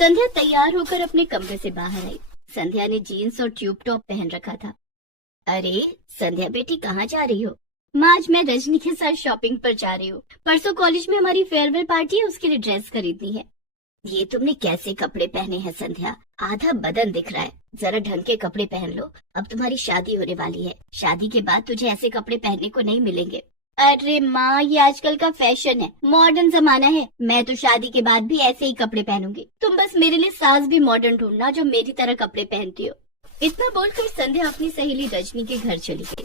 संध्या तैयार होकर अपने कमरे से बाहर आई। संध्या ने जीन्स और ट्यूब टॉप पहन रखा था। अरे संध्या बेटी, कहाँ जा रही हो? माँ, आज मैं रजनी के साथ शॉपिंग पर जा रही हूँ। परसों कॉलेज में हमारी फेयरवेल पार्टी है, उसके लिए ड्रेस खरीदनी है। ये तुमने कैसे कपड़े पहने हैं संध्या? आधा बदन दिख रहा है। जरा ढंग के कपड़े पहन लो, अब तुम्हारी शादी होने वाली है। शादी के बाद तुझे ऐसे कपड़े पहनने को नहीं मिलेंगे। अरे माँ, ये आजकल का फैशन है, मॉडर्न जमाना है। मैं तो शादी के बाद भी ऐसे ही कपड़े पहनूंगी। तुम बस मेरे लिए सास भी मॉडर्न ढूंढना जो मेरी तरह कपड़े पहनती हो। इतना बोलकर संध्या अपनी सहेली रजनी के घर चली गई।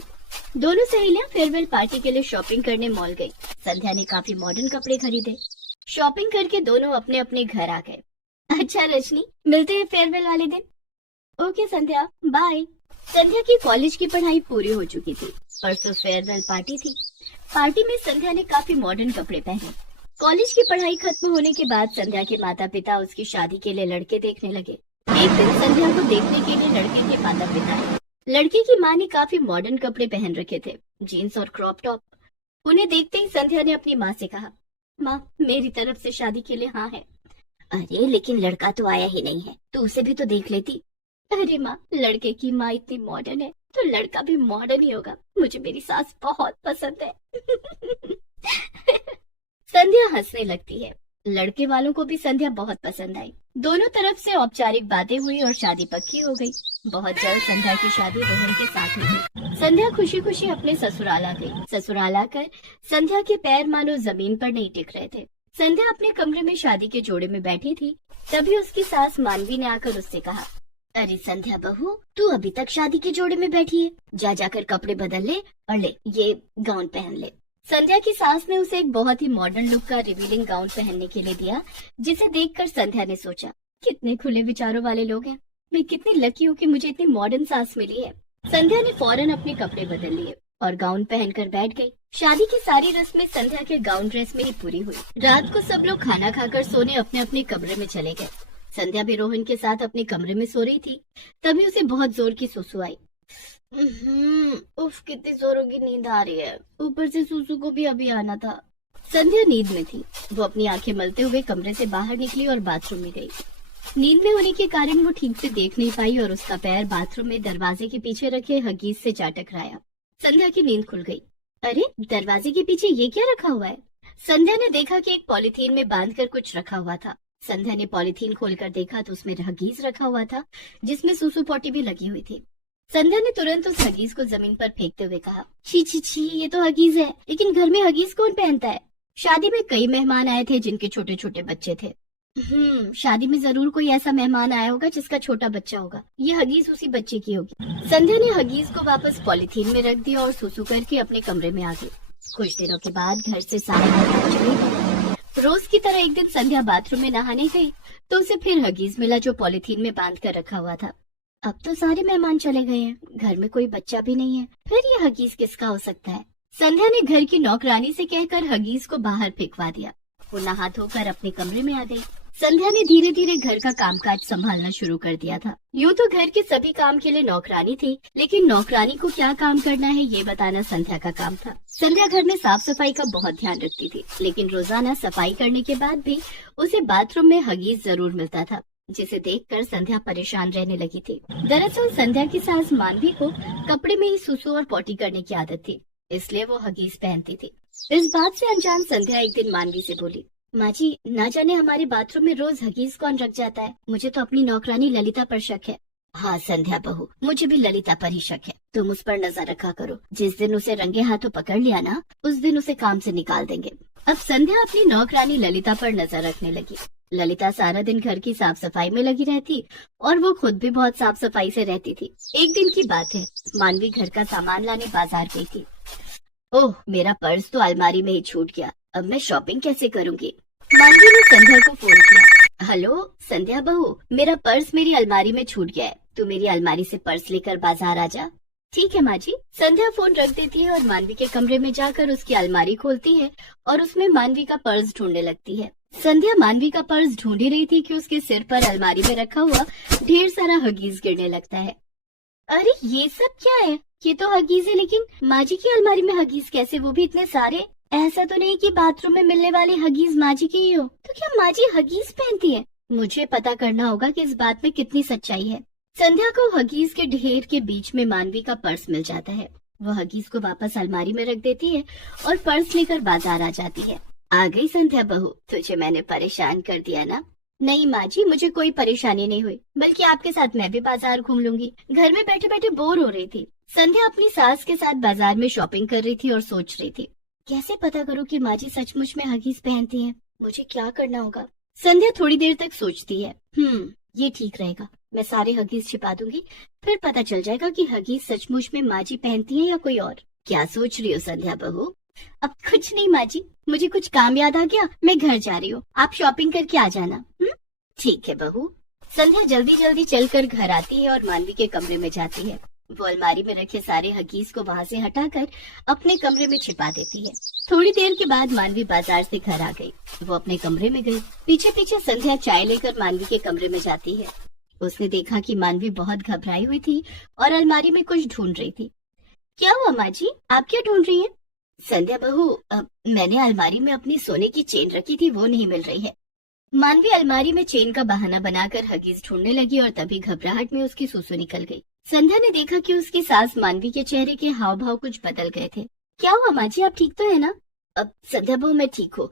दोनों सहेलियां फेयरवेल पार्टी के लिए शॉपिंग करने मॉल गई। संध्या ने काफी मॉडर्न कपड़े खरीदे। शॉपिंग करके दोनों अपने अपने घर आ गए। अच्छा रजनी, मिलते हैं फेयरवेल वाले दिन। ओके संध्या, बाय। संध्या की कॉलेज की पढ़ाई पूरी हो चुकी थी। परसों फेयरवेल पार्टी थी। पार्टी में संध्या ने काफी मॉडर्न कपड़े पहने। कॉलेज की पढ़ाई खत्म होने के बाद संध्या के माता पिता उसकी शादी के लिए लड़के देखने लगे। एक दिन संध्या को देखने के लिए लड़के के माता पिता आए। लड़के की माँ ने काफी मॉडर्न कपड़े पहन रखे थे, जीन्स और क्रॉप टॉप। उन्हें देखते ही संध्या ने अपनी माँ से कहा, माँ, मेरी तरफ से शादी के लिए हाँ है। अरे लेकिन लड़का तो आया ही नहीं है, तो उसे भी तो देख लेती। अरे माँ, लड़के की माँ इतनी मॉडर्न है तो लड़का भी मॉडर्न ही होगा। मुझे मेरी सास बहुत पसंद है। संध्या हंसने लगती है। लड़के वालों को भी संध्या बहुत पसंद आई। दोनों तरफ से औपचारिक बातें हुई और शादी पक्की हो गई। बहुत जल्द संध्या की शादी रोहन के साथ हुई। संध्या खुशी खुशी अपने ससुराल आ गई। ससुराल आकर संध्या के पैर मानो जमीन पर नहीं टिक रहे थे। संध्या अपने कमरे में शादी के जोड़े में बैठी थी। तभी उसकी सास मानवी ने आकर उससे कहा, अरे संध्या बहू, तू अभी तक शादी के जोड़े में बैठी है। जा जाकर कपड़े बदल ले और ले ये गाउन पहन ले। संध्या की सास ने उसे एक बहुत ही मॉडर्न लुक का रिवीलिंग गाउन पहनने के लिए दिया, जिसे देखकर संध्या ने सोचा, कितने खुले विचारों वाले लोग हैं। मैं कितनी लकी हूँ कि मुझे इतनी मॉडर्न सास मिली है। संध्या ने फौरन अपने कपड़े बदल लिए और गाउन पहनकर बैठ गई। शादी की सारी रस्में संध्या के गाउन ड्रेस में ही पूरी हुई। रात को सब लोग खाना खाकर सोने अपने अपने कमरे में चले गए। संध्या भी रोहन के साथ अपने कमरे में सो रही थी। तभी उसे बहुत जोर की सुसु आई। उफ, कितनी जोरों की नींद आ रही है। ऊपर से सुसु को भी अभी आना था। संध्या नींद में थी। वो अपनी आंखें मलते हुए कमरे से बाहर निकली और बाथरूम में गई। नींद में होने के कारण वो ठीक से देख नहीं पाई और उसका पैर बाथरूम में दरवाजे के पीछे रखे हगीज से जा टकराया। संध्या की नींद खुल गई। अरे, दरवाजे के पीछे ये क्या रखा हुआ है? संध्या ने देखा कि एक पॉलिथीन में बांधकर कुछ रखा हुआ था। संध्या ने पॉलिथीन खोलकर देखा तो उसमें हगीज रखा हुआ था, जिसमें सुसु पॉटी भी लगी हुई थी। संध्या ने तुरंत उस हगीज को जमीन पर फेंकते हुए कहा, छी छी छी, ये तो हगीज है। लेकिन घर में हगीज कौन पहनता है? शादी में कई मेहमान आए थे जिनके छोटे छोटे बच्चे थे। शादी में जरूर कोई ऐसा मेहमान आया होगा जिसका छोटा बच्चा होगा। ये हगीज उसी बच्चे की होगी। संध्या ने हगीज को वापस पॉलिथीन में रख दिया और सुसु करके अपने कमरे में आ गई। कुछ दिनों के बाद घर से सारे मेहमान चले गए। रोज की तरह एक दिन संध्या बाथरूम में नहाने गई तो उसे फिर हगीज मिला जो पॉलिथीन में बांध कर रखा हुआ था। अब तो सारे मेहमान चले गए हैं, घर में कोई बच्चा भी नहीं है, फिर ये हगीज किसका हो सकता है? संध्या ने घर की नौकरानी से कहकर हगीज को बाहर फेंकवा दिया। वो नहा धोकर अपने कमरे में आ गई। संध्या ने धीरे धीरे घर का कामकाज संभालना शुरू कर दिया था। यूँ तो घर के सभी काम के लिए नौकरानी थी, लेकिन नौकरानी को क्या काम करना है ये बताना संध्या का काम था। संध्या घर में साफ सफाई का बहुत ध्यान रखती थी, लेकिन रोजाना सफाई करने के बाद भी उसे बाथरूम में हगीज जरूर मिलता था, जिसे देखकर संध्या परेशान रहने लगी थी। दरअसल संध्या की सास मानवी को कपड़े में ही सुसु और पॉटी करने की आदत थी, इसलिए वो हगीज पहनती थी। इस बात से अनजान संध्या एक दिन मानवी से बोली, माँ जी, ना जाने हमारे बाथरूम में रोज हगीज कौन रख जाता है। मुझे तो अपनी नौकरानी ललिता पर शक है। हाँ संध्या बहू, मुझे भी ललिता पर ही शक है। तुम उस पर नजर रखा करो। जिस दिन उसे रंगे हाथों पकड़ लिया ना, उस दिन उसे काम से निकाल देंगे। अब संध्या अपनी नौकरानी ललिता पर नजर रखने लगी। ललिता सारा दिन घर की साफ सफाई में लगी रहती और वो खुद भी बहुत साफ सफाई से रहती थी। एक दिन की बात है, मानवी घर का सामान लाने बाजार गई थी। ओह, मेरा पर्स तो अलमारी में ही छूट गया। अब मैं शॉपिंग कैसे करूँगी? मानवी ने संध्या को फोन किया। हेलो संध्या बहू, मेरा पर्स मेरी अलमारी में छूट गया है। तू मेरी अलमारी से पर्स लेकर बाजार आ जा। ठीक है माँ जी। संध्या फोन रख देती है और मानवी के कमरे में जाकर उसकी अलमारी खोलती है और उसमें मानवी का पर्स ढूंढने लगती है। संध्या मानवी का पर्स ढूंढ ही रही थी कि उसके सिर पर अलमारी में रखा हुआ ढेर सारा हगीज गिरने लगता है। अरे ये सब क्या है? ये तो हगीज है, लेकिन माँ जी की अलमारी में हगीज कैसे, वो भी इतने सारे? ऐसा तो नहीं कि बाथरूम में मिलने वाले हगीज माँ जी की ही हो। तो क्या माँ जी हगीज पहनती है? मुझे पता करना होगा कि इस बात में कितनी सच्चाई है। संध्या को हगीज के ढेर के बीच में मानवी का पर्स मिल जाता है। वो हगीज को वापस अलमारी में रख देती है और पर्स लेकर बाजार आ जाती है। आ गई संध्या बहू, तुझे मैंने परेशान कर दिया ना? नहीं माँ जी, मुझे कोई परेशानी नहीं हुई, बल्कि आपके साथ मैं भी बाजार घूम लूंगी। घर में बैठे बैठे बोर हो रही थी। संध्या अपनी सास के साथ बाजार में शॉपिंग कर रही थी और सोच रही थी, कैसे पता करूँ कि माँ जी सचमुच में हगीज पहनती हैं? मुझे क्या करना होगा? संध्या थोड़ी देर तक सोचती है। ये ठीक रहेगा, मैं सारे हगीज छिपा दूंगी, फिर पता चल जाएगा कि हगीज सचमुच में माँ जी पहनती हैं या कोई और। क्या सोच रही हो संध्या बहू? अब कुछ नहीं माँ जी, मुझे कुछ काम याद आ गया, मैं घर जा रही हूँ, आप शॉपिंग करके आ जाना। ठीक है बहू। संध्या जल्दी जल्दी चलकर घर आती है और मानवी के कमरे में जाती है। वो अलमारी में रखे सारे हगीज को वहाँ से हटाकर अपने कमरे में छिपा देती है। थोड़ी देर के बाद मानवी बाजार से घर आ गई। वो अपने कमरे में गई। पीछे पीछे संध्या चाय लेकर मानवी के कमरे में जाती है। उसने देखा कि मानवी बहुत घबराई हुई थी और अलमारी में कुछ ढूंढ रही थी। क्या हुआ माँ जी, आप क्या ढूंढ रही हैं? संध्या बहू, मैंने अलमारी में अपनी सोने की चेन रखी थी, वो नहीं मिल रही है। मानवी अलमारी में चेन का बहाना बनाकर हगीज ढूंढने लगी और तभी घबराहट में उसकी सुसु निकल गई। संध्या ने देखा कि उसकी सास मानवी के चेहरे के हाव भाव कुछ बदल गए थे। क्या हुआ माँ जी, आप ठीक तो है ना? अब संध्या बहू, मैं ठीक हूँ।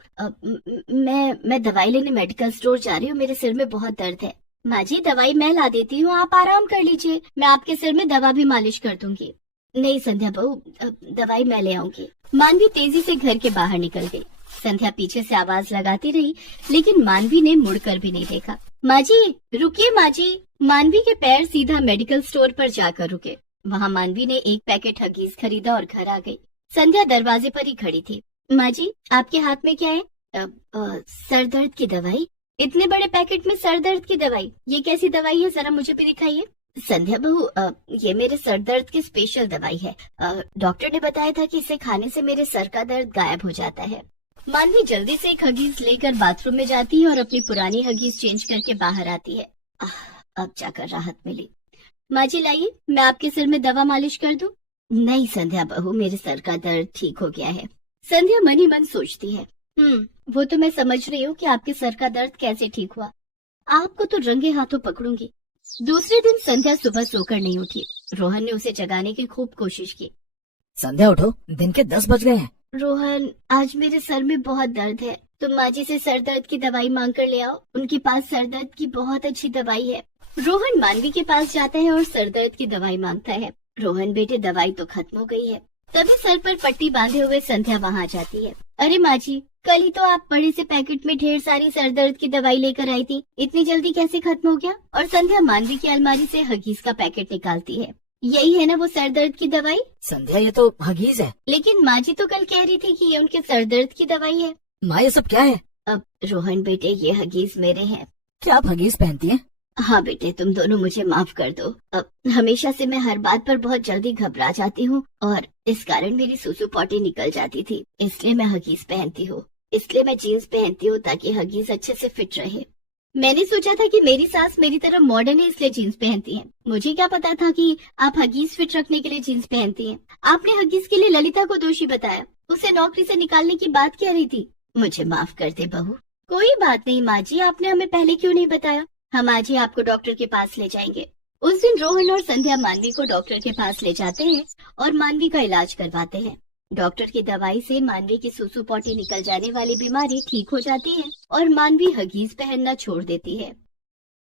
मैं दवाई लेने मेडिकल स्टोर जा रही हूँ, मेरे सिर में बहुत दर्द है। माँ जी, दवाई मैं ला देती हूँ, आप आराम कर लीजिए, मैं आपके सिर में दवा भी मालिश कर दूंगी। नहीं संध्या बहू, दवाई मैं ले आऊंगी। मानवी तेजी से घर के बाहर निकल गई। संध्या पीछे से आवाज लगाती रही, लेकिन मानवी ने मुड़कर भी नहीं देखा। माँ जी रुकिए माँ जी। मानवी के पैर सीधा मेडिकल स्टोर पर जाकर रुके। वहाँ मानवी ने एक पैकेट हगीज खरीदा और घर आ गई। संध्या दरवाजे पर ही खड़ी थी। माँ जी, आपके हाथ में क्या है? सर दर्द की दवाई। इतने बड़े पैकेट में सर दर्द की दवाई, ये कैसी दवाई है, जरा मुझे भी दिखाइए। संध्या बहू, ये मेरे सर दर्द की स्पेशल दवाई है। डॉक्टर ने बताया था कि इसे खाने से मेरे सर का दर्द गायब हो जाता है। मानवी जल्दी से एक हगीज लेकर बाथरूम में जाती है और अपनी पुरानी हगीज चेंज करके बाहर आती है। अब जाकर राहत मिली। माँ जी लाइए, मैं आपके सिर में दवा मालिश कर दूं? नहीं संध्या बहू, मेरे सर का दर्द ठीक हो गया है। संध्या मन ही मन सोचती है, वो तो मैं समझ रही हूँ कि आपके सर का दर्द कैसे ठीक हुआ। आपको तो रंगे हाथों पकड़ूंगी। दूसरे दिन संध्या सुबह सोकर नहीं उठी। रोहन ने उसे जगाने की खूब कोशिश की। संध्या उठो, दिन के 10 बज गए हैं। रोहन, आज मेरे सर में बहुत दर्द है, तुम माँ जी से सर दर्द की दवाई मांग कर ले आओ, उनके पास सर दर्द की बहुत अच्छी दवाई है। रोहन मानवी के पास जाता है और सर दर्द की दवाई मांगता है। रोहन बेटे, दवाई तो खत्म हो गई है। तभी सर पर पट्टी बांधे हुए संध्या वहाँ जाती है। अरे माँ जी, कल ही तो आप बड़े से पैकेट में ढेर सारी सर दर्द की दवाई लेकर आई थी, इतनी जल्दी कैसे खत्म हो गया? और संध्या मानवी की अलमारी से हगीज का पैकेट निकालती है। यही है ना वो सर दर्द की दवाई? संध्या, ये तो हगीज है। लेकिन माँ जी तो कल कह रही थी कि ये उनके सर दर्द की दवाई है। माँ, ये सब क्या है? अब रोहन बेटे, ये हगीज मेरे हैं। क्या आप हगीज पहनती हैं? हाँ बेटे, तुम दोनों मुझे माफ कर दो। अब हमेशा से मैं हर बात पर बहुत जल्दी घबरा जाती हूँ और इस कारण मेरी सुसु पॉटी निकल जाती थी, इसलिए मैं हगीज पहनती हूँ। इसलिए मैं जीन्स पहनती हूँ ताकि हगीज अच्छे से फिट रहे। मैंने सोचा था कि मेरी सास मेरी तरह मॉडर्न है इसलिए जीन्स पहनती हैं। मुझे क्या पता था कि आप हगीज फिट रखने के लिए जीन्स पहनती हैं। आपने हगीज के लिए ललिता को दोषी बताया, उसे नौकरी से निकालने की बात कह रही थी। मुझे माफ कर दे बहू। कोई बात नहीं माँ जी, आपने हमें पहले क्यों नहीं बताया? हम आज ही आपको डॉक्टर के पास ले जाएंगे। उस दिन रोहन और संध्या मानवी को डॉक्टर के पास ले जाते हैं और मानवी का इलाज करवाते हैं। डॉक्टर की दवाई से मानवी की सुसु पॉटी निकल जाने वाली बीमारी ठीक हो जाती है और मानवी हगीज पहनना छोड़ देती है।